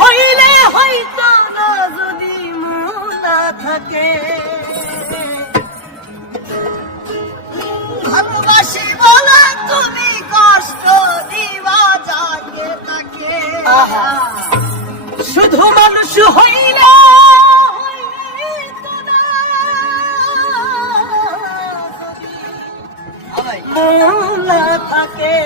হইলে হয়তো না যদি মন না থাকে, ভালোবাসি বলে তুমি কষ্ট দিবা যাকে তাকে। শুধু মানুষ হইলে মন না থাকে,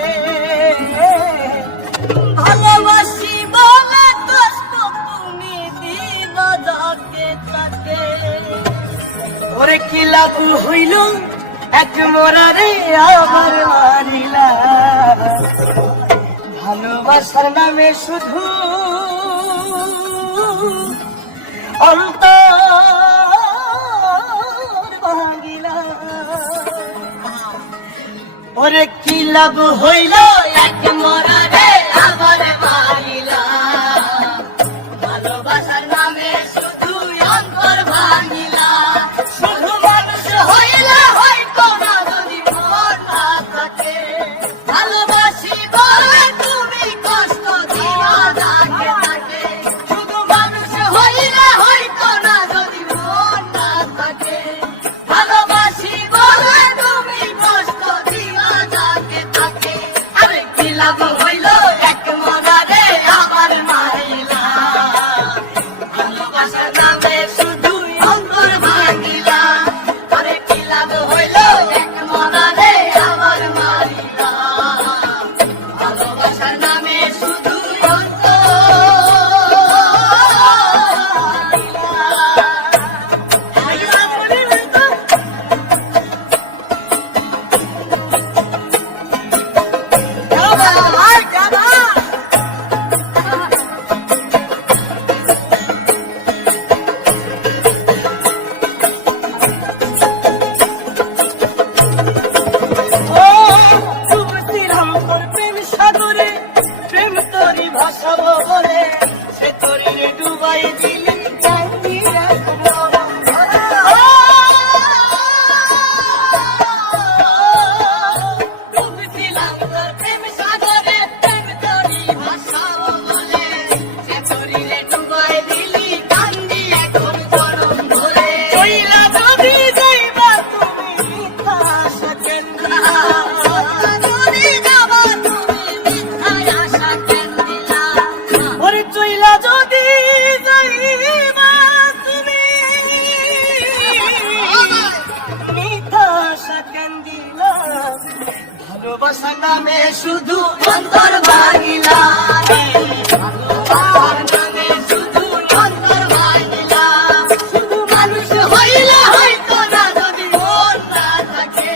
ভালোবাসি বলে কষ্ট তুমি দিবা যাকে তাকে। ওরে কি লাভ হইল এক মরারে আবার মারিলা, ভালোবাসার নামে শুধু অন্তর ভাঙিলা। ওরে কি লাভ হইল এক মরারে আবার মারিলা, ভালোবাসার নামে শুধু অন্তর ভাঙিলা। শুধু মানুষ হইলে হয়তো না যদি মন না থাকে, ভালোবাসি বলে তুমি কষ্ট দিবা যাকে তাকে। শুধু মানুষ হইলে হয়তো না যদি মন না থাকে, ভালোবাসি বলে তুমি কষ্ট দিবা যাকে তাকে। আরে কি লাভ হইল এক মরারে আবার মারিলা, ভালোবাসার নামে শুধু অন্তর ভাঙিলা। আরে কি লাভ হইল এক মরারে আবার মারিলা, ভালোবাসার নামে শুধু অন্তর ভাসাবো বলে সে তরিরে ডুবাই দিলি চাঁদি রাখলো। ডুবছিলাম তোর প্রেম সাগরে, প্রেম তরি ভাসাবো বলে সে তরিরে ডুবাই দিলি চাঁদি এখন গরম ধরে। চইলা যদি যাইবা তুমি মিথ্যা আশা কেন্দ্রা, যদি যাবা তুমি মিথ্যা আশা কেন্দ্রা। ওরে চইলা যদি যাইবা তুমি মিথ্যা আশা কান্দিলা, ভালোবাসার নামে শুধু অন্তর ভাঙিলা, ভালোবাসার নামে শুধু অন্তর ভাঙিলা। শুধু মানুষ হইলে হয়তো না যদি মন না থাকে,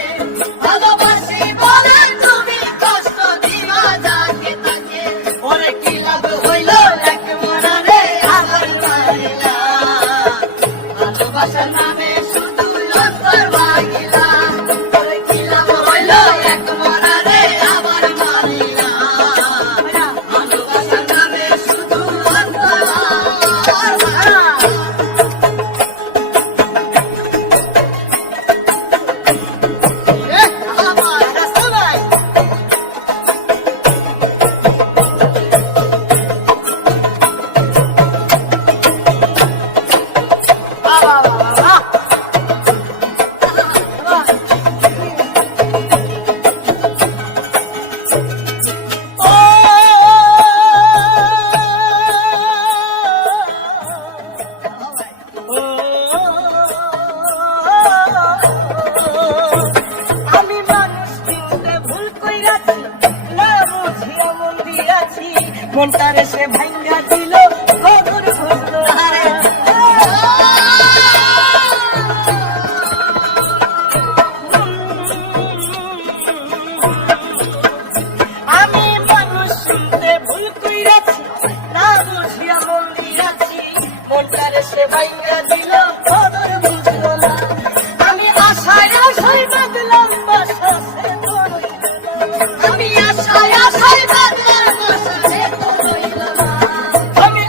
ভালোবাসি বলে তুমি কষ্ট দিবা যাকে তাকে। ওরে কি লাভ হইল এক মরারে আবার মারিলা, ভালোবাসার নামে শুধু অন্তর ভাঙিলা। ওরে কি লাভ হইল এক মরারে আবার মারিলা, ভালোবাসার নামে শুধু অন্তর ভাঙিলা। আমার রাস্তা ভাই আমি মানুষ চিনতে ভুল কইরাছি, না বুঝিয়া মন দিয়াছি, মনটারে সে ভাঙ্গা দিল কদর বুঝলো না। আমি মানুষ চিনতে ভুল কইরাছি, না বুঝিয়া মন দিয়াছি, মনটারে সে ভাঙ্গা দিল কদর বুঝলো না। আমি আশায় আশায় বাঁধলাম বাসা, সে তো রইল না। আমি আশায় আশায় বাঁধলাম বাসা, সে তো রইল না। আমি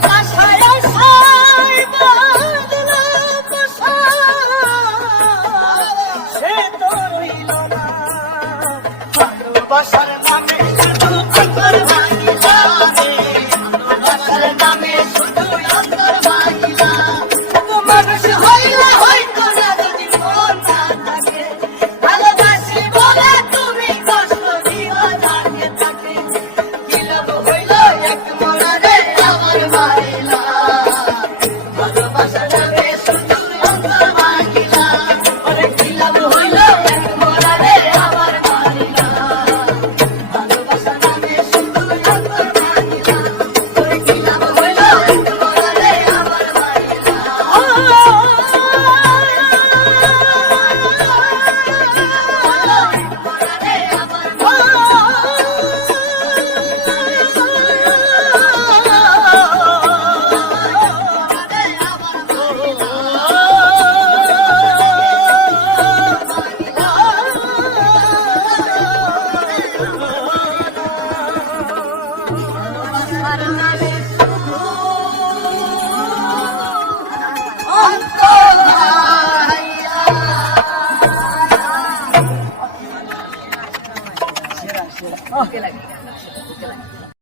বুকে লাগে, বুকে লাগে।